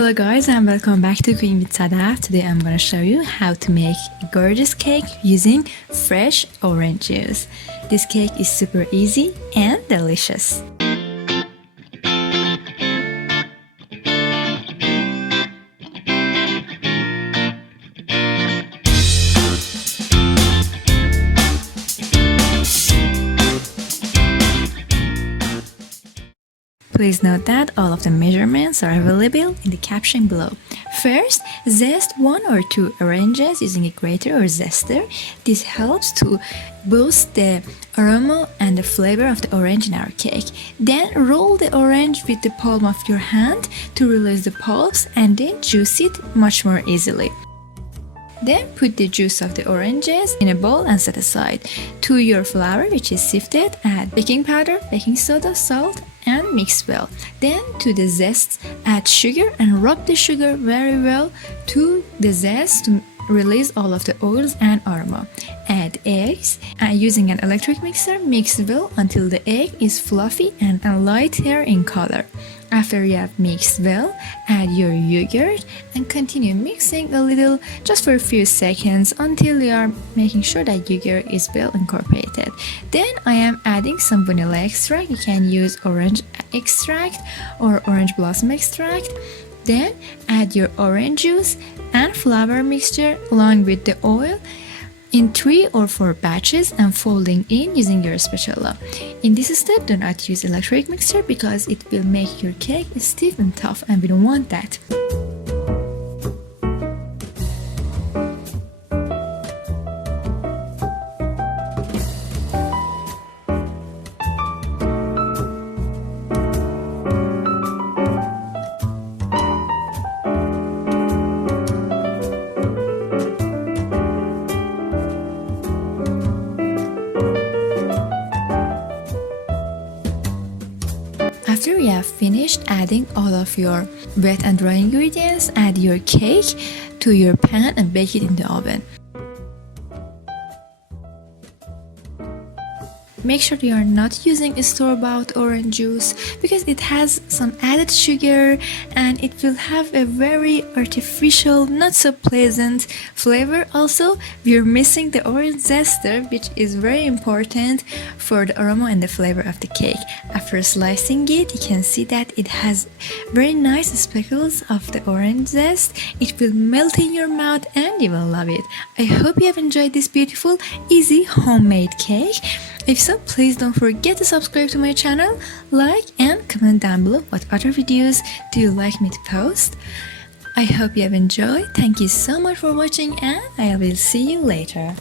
Hello guys and welcome back to Cooking with Sada. Today I'm gonna show you how to make a gorgeous cake using fresh orange juice. This cake is super easy and delicious. Please note that all of the measurements are available in the caption below. First, zest 1 or 2 oranges using a grater or zester. This helps to boost the aroma and the flavor of the orange in our cake. Then roll the orange with the palm of your hand to release the pulps and then juice it much more easily. Then put the juice of the oranges in a bowl and set aside. To your flour, which is sifted, add baking powder, baking soda, salt, and mix well. Then to the zest, add sugar and rub the sugar very well to the zest to release all of the oils and aroma. Add eggs and using an electric mixer, mix well until the egg is fluffy and lighter in color. After you have mixed well, add your yogurt and continue mixing a little just for a few seconds until you are making sure that yogurt is well incorporated. Then I am adding some vanilla extract. You can use orange extract or orange blossom extract. Then add your orange juice and flour mixture along with the oil in 3 or 4 batches and folding in using your spatula. In this step, do not use electric mixer because it will make your cake stiff and tough and we don't want that. After you have finished adding all of your wet and dry ingredients, add your cake to your pan and bake it in the oven. Make sure you are not using store-bought orange juice because it has some added sugar and it will have a very artificial, not so pleasant flavor. Also, we are missing the orange zester, which is very important for the aroma and the flavor of the cake. After slicing it, you can see that it has very nice speckles of the orange zest. It will melt in your mouth and you will love it. I hope you have enjoyed this beautiful, easy homemade cake. If so, please don't forget to subscribe to my channel, like and comment down below what other videos do you like me to post. I hope you have enjoyed. Thank you so much for watching and I will see you later.